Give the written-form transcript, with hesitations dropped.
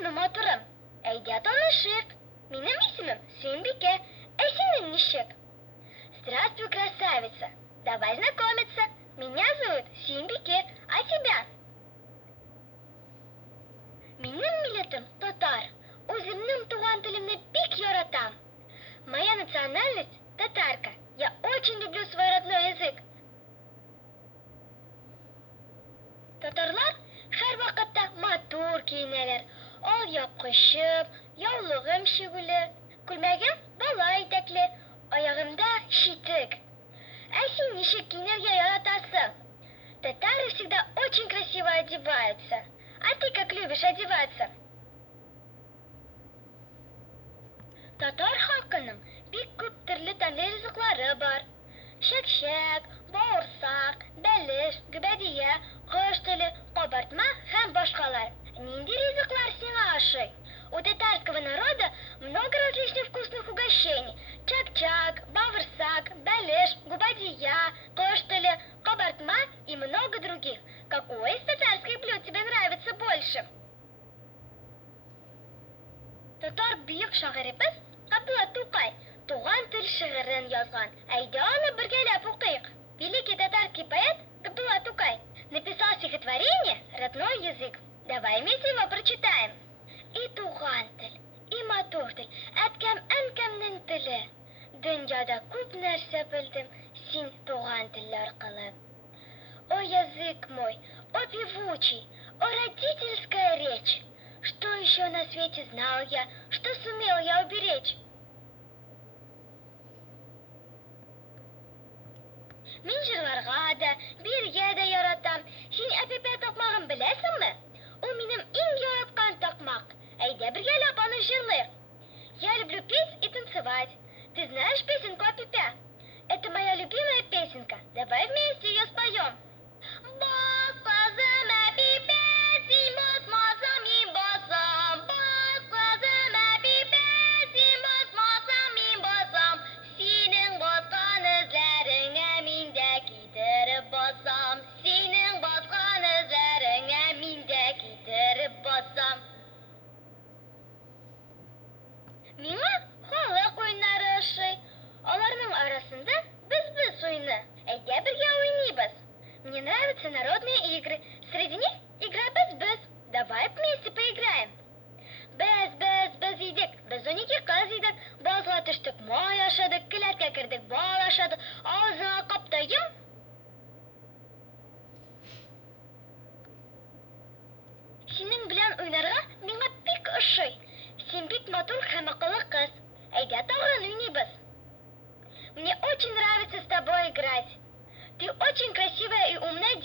Әйеме, матурым? Әйдә танышыйк. Минем исемем Сөембикә. Ә синең ничек? Здравствуй, красавица. Давай знакомиться. Меня зовут Сөембикә. А тебя? Минем милләтем татар. Үземнең туган телемне бик яратам. Моя национальность татарка. Я очень люблю свой родной язык. Татарлар һәрвакытта матур киенәләр. Алъяпкычы, яулыгым шигүле, күлмәгем бала итәкле, аягымда читек. Ә син ничек киенергә яратасың? Татары всегда очень красиво одеваются. А ты как любишь одеваться? Татар халкының бик күп төрле тәмле ризыклары бар. Шәкшәк, бавырсак, бәлеш, гөбәдия, кош теле, кабартма һәм башкалар. Нинди ризыклар сиңа ошый? У татарского народа много различных вкусных угощений. Чак-чак, бавырсак, бәлеш, губадия, кош теле, кабартма и много других. Какое из татарских блюд тебе нравится больше? Татар бөек шагыйребез Габдулла Тукай туган тел шигырен язган. Әйдә аны бергәләп укыйк. Великий татарский поэт Габдулла Тукай написал стихотворение «Родной язык». Давай вместе его прочитаем. И туган тел, и матур тел, әткәм-әнкәмнең теле. Дөньяда күп нәрсә белдем син туган тел аркылы. О язык мой, о певучий, о родительская речь. Что еще на свете знал я, что сумел я уберечь? Мин җырларга да, биргә дә яратам. Син әпәпә такмагын беләсеңме? Ул минем иң яраткан такмак. Әйдә бергәләп аны җырлыйк. Я люблю петь и танцевать. Ты знаешь песенку о Пепе? Это моя любимая песенка. Давай вместе ее споем. Миңа халык уйнары ошый. Аларның арасында без уйны. Әйдә бергә уйныйбыз. Мне нравятся народные игры. Среди них игра без. Давай вместе поиграем. Без идек. Без 12 кыз идек. Базга төштек, май ашадык, келәткә кердек, бал ашадык. Авызыңа каптайым. Синең белән уйнарга миңа бик ошый. Син бик матур һәм акыллы кыз. Әйдә тагын уйныйбыз. Мне очень нравится с тобой играть. Ты очень красивая и умная